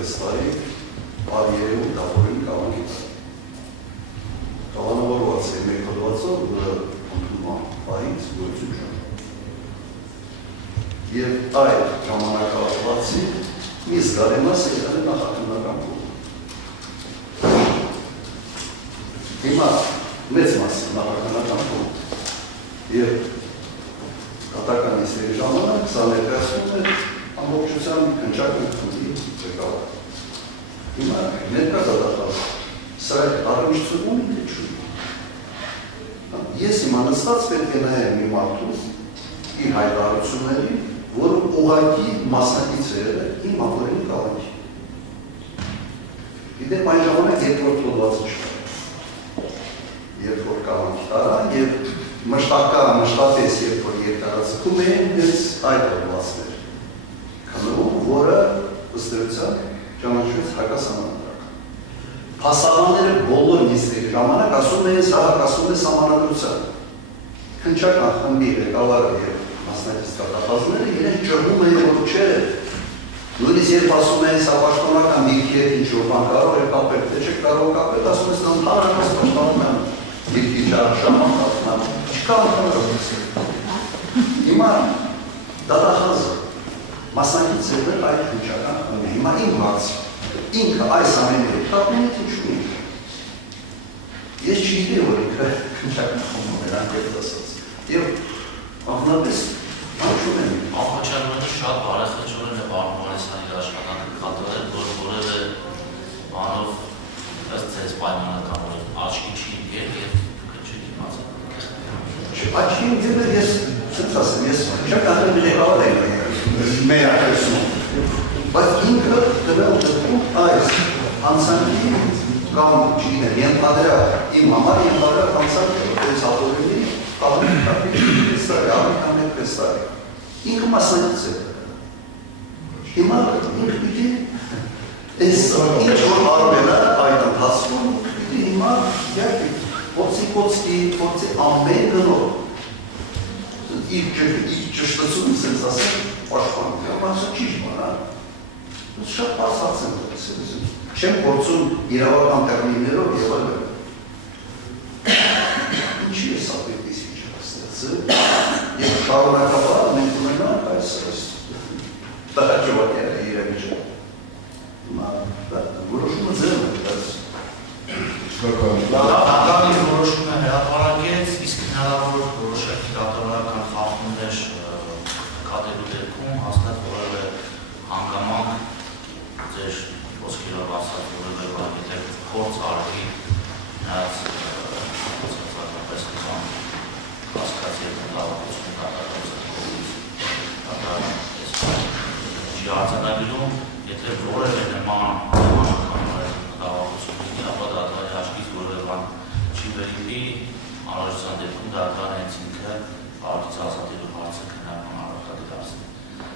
Վեստարի արիերու դավորին կավանքի կավանավորված է մեկ հոդվածով ընդունման պահից գույցում ժան։ Եվ այդ ժամանակահատվածի մի զգալեմաս է եղել նախաքննական փուլ։ Հիմա մեծ մասը նախաքննական փուլ եւ կատականիստերի ժամանակ սա ներկայացնում է ամբողջության քննչական խմբի ղեկավար։ Հիմա ներկա դատախազ սա առնչություն ունի թե չունի։ Ես հիմա նստած պետք է նայեմ մի մարդուց իր հայտարարությունների, որը ուղղակի մասնակից է եղել իմ ապօրինի կալանքի։ Գիտեմ այն ժամանակ երկրորդ հոդվածը չկար։ Երբ որ կալանքի տարա եւ մշտապես երբ որ երկարաձգում էին հենց այդ հոդվածներ քննում, որը ըստ էության ճանաչվեց հակասահմանադրական։ Փաստաբանները բոլոր նիստերի ժամանակ ասում էին սա հակասում է սահմանադրությանը։ Քննչական խմբի ղեկավարը եւ մասնակից կատախազները իրեն ճռնում էին, որ չէ, նույնիսկ երբ ասում էին սա պաշտոնական դիրքի հետ ինչ-որ բան կարող է կապել, թե չէ կարող կապել, ասում ես ընդհանրապես պաշտոնական դիրքի շարժման կապման, չկա ընդհանրապես։ Հիմա դատախազը մասնակից է եղել այդ քննչական խմբի, հիմա իմ հարցը, ինքը այս ամենը կապում է թե չունի։ Ես չգիտեմ, որ ինքը քննչական խմբում էր, անկեղծ ասած։ Եվ աղնապես Աշում եմ։ Աղաչարյանը շատ բարեխաչորեն է պարոն Մարիսյանի աշխատանքը կատարել, որ որևէ բանով ըստ ձեզ պայմանական որ աչքի չի ընկել եւ դուք չեք իմացել։ Աչքի ընկել ես ցույց ասեմ, ես քննչական ղեկավար եմ մեր ակրեսում։ Բայց ինքը դրել դեպքում այս անցանկի կամ չգիտեմ, ենթադրյա իմ համար ենթադրյա անցանկը որպես ապօրինի ինքը մասնակից է։ Հիմա ինքը պիտի այս ինչ-որ արվելա այդ ընթացքում պիտի հիմա փորձի ամեն գնով իր ճշտությունը սենց ասեմ պաշտպանում։ Ասա ճիշտ բան, շատ պարզած եմ չեմ փորձում իրավական տերմիններով եւ այլն։ Ինչի է սա պետք է եւ շարունակաբար մենք ունենանք այս տղաճովածները իրավիճակը։ Որոշումը ձեր է, բայց Հականի որոշումը հրապարակեց, իսկ հնարավոր որոշակի դատավորական խախտումներ նկատելու դեպքում հաստատ որևէ հանգամանք ձեր ոսկերով ասած որևէ բան եթե փորձ արվի նրանց հասկաց եւ լավություն կատարում եթե որևէ նման լավություն լինի, ապա դատարանի աչքից որևէ բան չի վերիվի, անհրաժեշտության դեպքում դատարանը հենց ինքը արտից ազատելու հարցը քննարկման առարկա դարձնի։